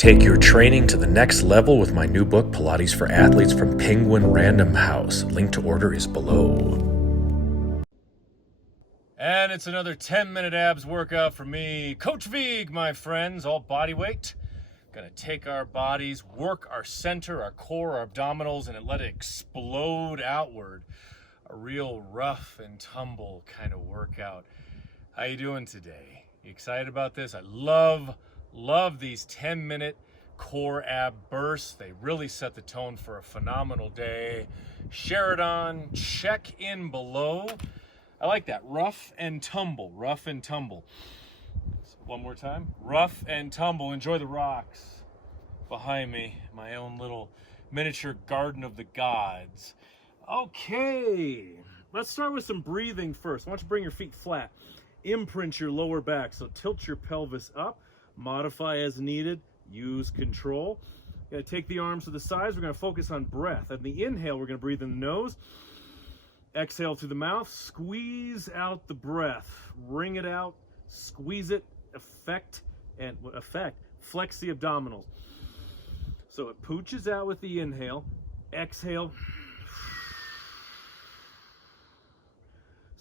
Take your training to the next level with my new book, Pilates for Athletes from Penguin Random House. Link to order is below. And it's another 10-minute abs workout for me, Coach Vigue, my friends, all body weight. Gonna take our bodies, work our center, our core, our abdominals, and let it explode outward. A real rough and tumble kind of workout. How you doing today? You excited about this? I love these 10-minute core ab bursts. They really set the tone for a phenomenal day. Share it on, check in below. I like that, rough and tumble, rough and tumble. So one more time, rough and tumble. Enjoy the rocks behind me, my own little miniature garden of the gods. Okay, let's start with some breathing first. Why don't you bring your feet flat, imprint your lower back, so tilt your pelvis up, modify as needed, use control. You're gonna take the arms to the sides, we're gonna focus on breath. At the inhale, we're gonna breathe in the nose, exhale through the mouth, squeeze out the breath, wring it out, squeeze it, flex the abdominals. So it pooches out with the inhale, exhale,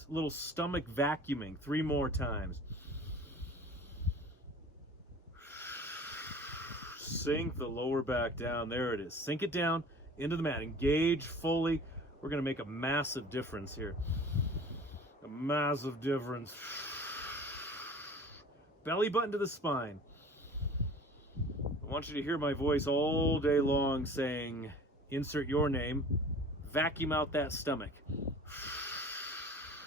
little stomach vacuuming, 3 more times. Sink the lower back down, there it is. Sink it down into the mat, engage fully. We're gonna make a massive difference here. A massive difference. Belly button to the spine. I want you to hear my voice all day long saying, insert your name, vacuum out that stomach.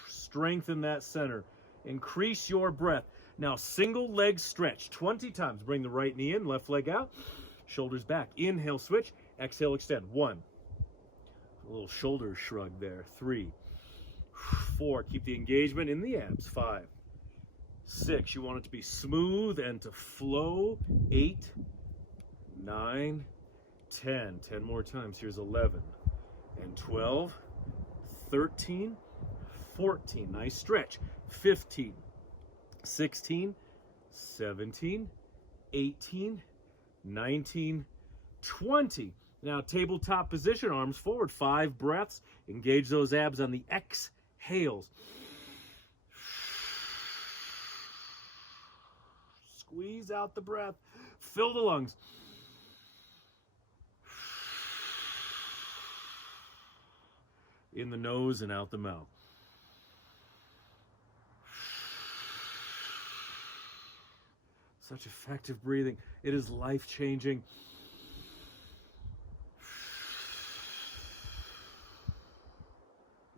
Strengthen that center. Increase your breath. Now, single leg stretch 20 times. Bring the right knee in, left leg out, shoulders back. Inhale, switch. Exhale, extend. 1. A little shoulder shrug there. 3, 4. Keep the engagement in the abs. 5, 6. You want it to be smooth and to flow. 8, 9, 10. 10 more times. Here's 11 and 12, 13, 14. Nice stretch. 15, 16, 17, 18, 19, 20. Now, tabletop position, arms forward, 5 breaths. Engage those abs on the exhales. Squeeze out the breath. Fill the lungs. In the nose and out the mouth. Such effective breathing. It is life-changing.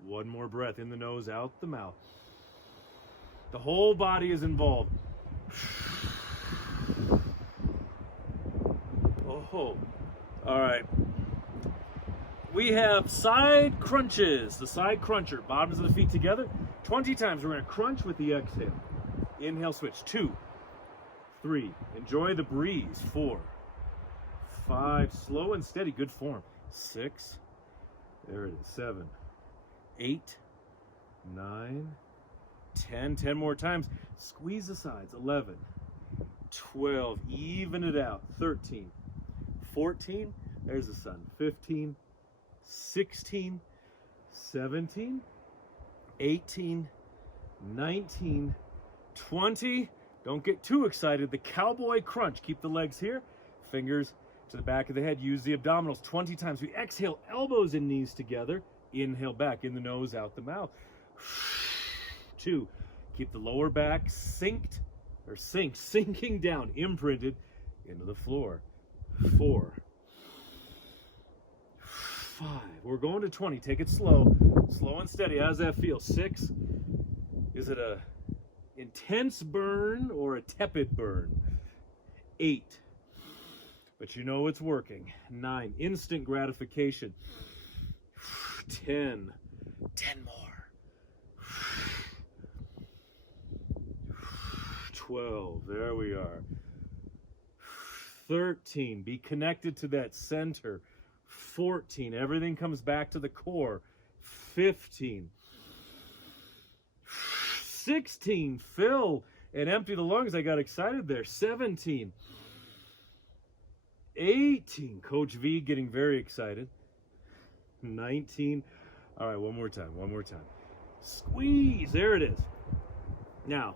One more breath in the nose, out the mouth. The whole body is involved. Oh, all right. We have side crunches. The side cruncher, bottoms of the feet together. 20 times. We're going to crunch with the exhale. Inhale, switch. 2, 3. Enjoy the breeze. 4, 5. Slow and steady. Good form. 6. There it is. 7, 8, 9, 10. 10 more times. Squeeze the sides. 11, 12. Even it out. 13, 14. There's the sun. 15, 16, 17, 18, 19, 20. Don't get too excited. The Cowboy Crunch. Keep the legs here. Fingers to the back of the head. Use the abdominals 20 times. We exhale, elbows and knees together. Inhale back in the nose, out the mouth. 2. Keep the lower back sinking down, imprinted into the floor. 4, 5. We're going to 20. Take it slow and steady. How does that feel? 6. Is it a intense burn or a tepid burn? 8. But you know it's working. 9. Instant gratification. 10. 10 more. 12. There we are. 13. Be connected to that center. 14. Everything comes back to the core. 15. 16. Fill and empty the lungs. I got excited there. 17. 18. Coach V getting very excited. 19. All right, one more time. Squeeze. There it is. Now,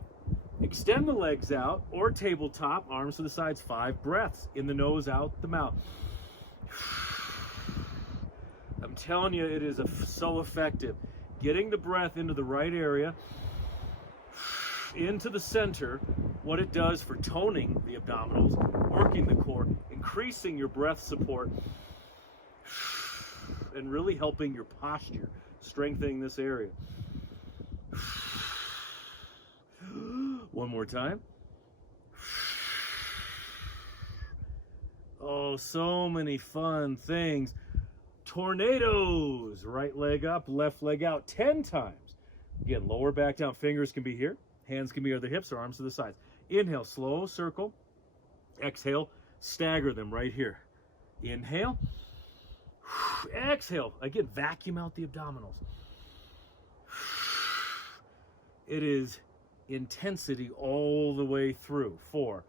extend the legs out or tabletop, arms to the sides, 5 breaths. In the nose, out the mouth. I'm telling you, it is so effective. Getting the breath into the right area, into the center, what it does for toning the abdominals, working the core, increasing your breath support, and really helping your posture, strengthening this area. One more time. Oh, so many fun things. Tornadoes. Right leg up, left leg out 10 times. Again, lower back down. Fingers can be here. Hands can be over the hips or arms to the sides. Inhale, slow circle. Exhale, stagger them right here. Inhale. Exhale. Again, vacuum out the abdominals. It is intensity all the way through. 4.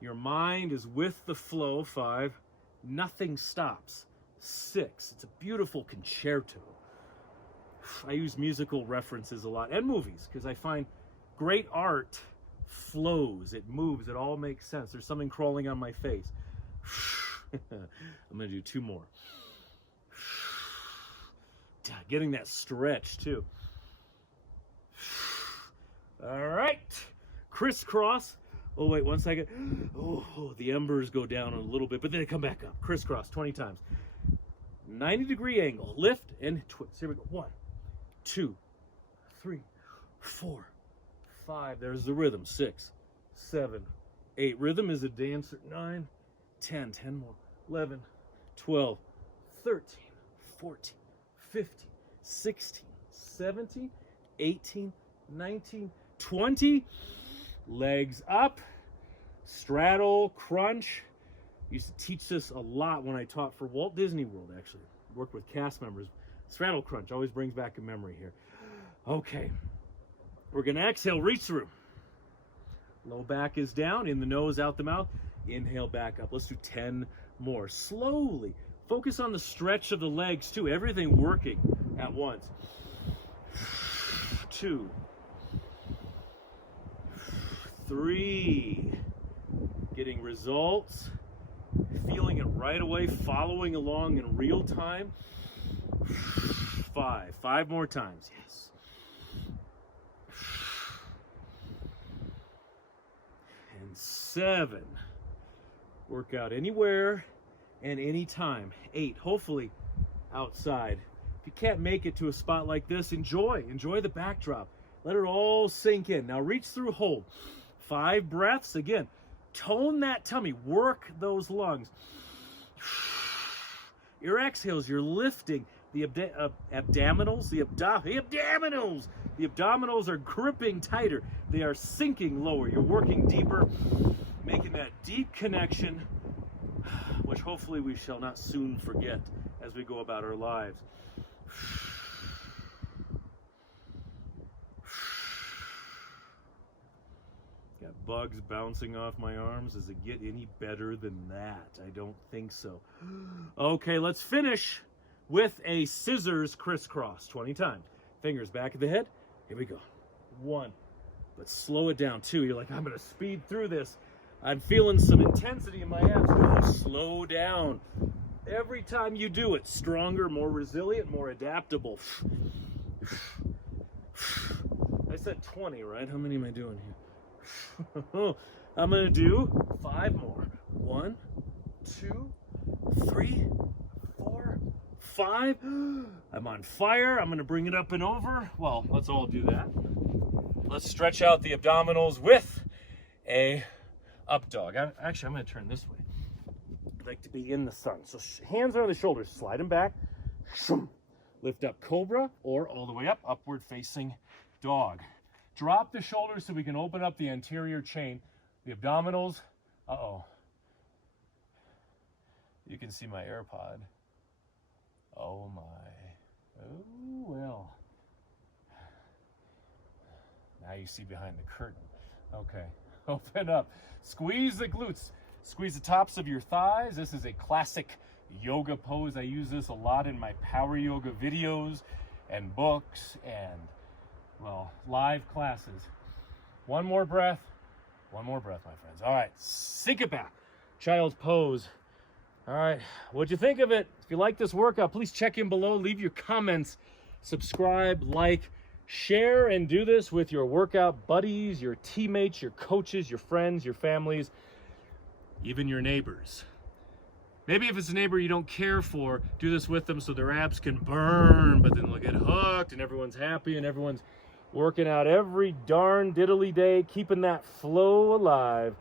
Your mind is with the flow. 5. Nothing stops. 6. It's a beautiful concerto. I use musical references a lot and movies because I find great art flows. It moves. It all makes sense. There's something crawling on my face. I'm going to do 2 more. Getting that stretch too. All right. Criss Cross. Oh, wait, 1 second. Oh, the embers go down a little bit, but then they come back up. Criss Cross 20 times. 90-degree angle. Lift and twist. Here we go. 1, 2, 3, 4, 5. There's the rhythm. 6, 7, 8. Rhythm is a dancer. 9, 10. 10 more. 11, 12, 13, 14, 15, 16, 17, 18, 19, 20. Legs up. Straddle Crunch. Used to teach this a lot when I taught for Walt Disney World, actually. Worked with cast members. Straddle Crunch always brings back a memory here. Okay. We're going to exhale, reach through. Low back is down, in the nose, out the mouth. Inhale, back up. Let's do 10 more. Slowly. Focus on the stretch of the legs, too. Everything working at once. 2. 3. Getting results. Feeling it right away, following along in real time. 5. 5 more times. Yes. And 7. Work out anywhere and anytime. 8. Hopefully outside. If you can't make it to a spot like this, enjoy the backdrop. Let it all sink in. Now reach through, hold. 5 breaths. Again, tone that tummy. Work those lungs. Your exhales, you're lifting the abdominals. The abdominals. The abdominals are gripping tighter. They are sinking lower. You're working deeper, making that deep connection, which hopefully we shall not soon forget as we go about our lives. Got bugs bouncing off my arms. Does it get any better than that? I don't think so. Okay, let's finish with a scissors crisscross 20 times. Fingers back of the head. Here we go. 1. But slow it down. 2. You're like, I'm going to speed through this. I'm feeling some intensity in my abs. No, slow down. Every time you do it, stronger, more resilient, more adaptable. I said 20, right? How many am I doing here? I'm going to do 5 more. 1, 2, 3, 4, 5. I'm on fire. I'm going to bring it up and over. Well, let's all do that. Let's stretch out the abdominals with a up dog. Actually, I'm going to turn this way. I'd like to be in the sun. So hands are on the shoulders. Slide them back. Lift up cobra or all the way up, upward facing dog. Drop the shoulders so we can open up the anterior chain. The abdominals. Uh-oh. You can see my AirPod. Oh my. Oh, well. Now you see behind the curtain. Okay. Open up. Squeeze the glutes. Squeeze the tops of your thighs. This is a classic yoga pose. I use this a lot in my power yoga videos and books and, well, live classes. One more breath, my friends. All right, sink it back. Child's pose. All right, what'd you think of it? If you like this workout, please check in below, leave your comments, subscribe, like, share, and do this with your workout buddies, your teammates, your coaches, your friends, your families, even your neighbors. Maybe if it's a neighbor you don't care for, do this with them so their abs can burn, but then they'll get hooked and everyone's happy and everyone's working out every darn diddly day, keeping that flow alive.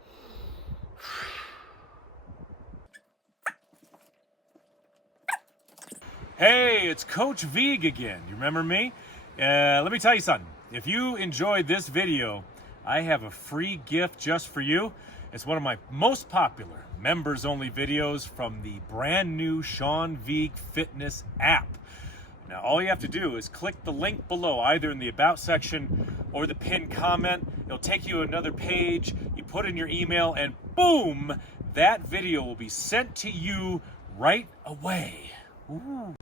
Hey, it's Coach Vigue again. You remember me? Let me tell you something. If you enjoyed this video, I have a free gift just for you. It's one of my most popular members-only videos from the brand new Sean Vigue Fitness app. Now, all you have to do is click the link below, either in the About section or the pinned comment. It'll take you to another page. You put in your email, and boom, that video will be sent to you right away. Ooh.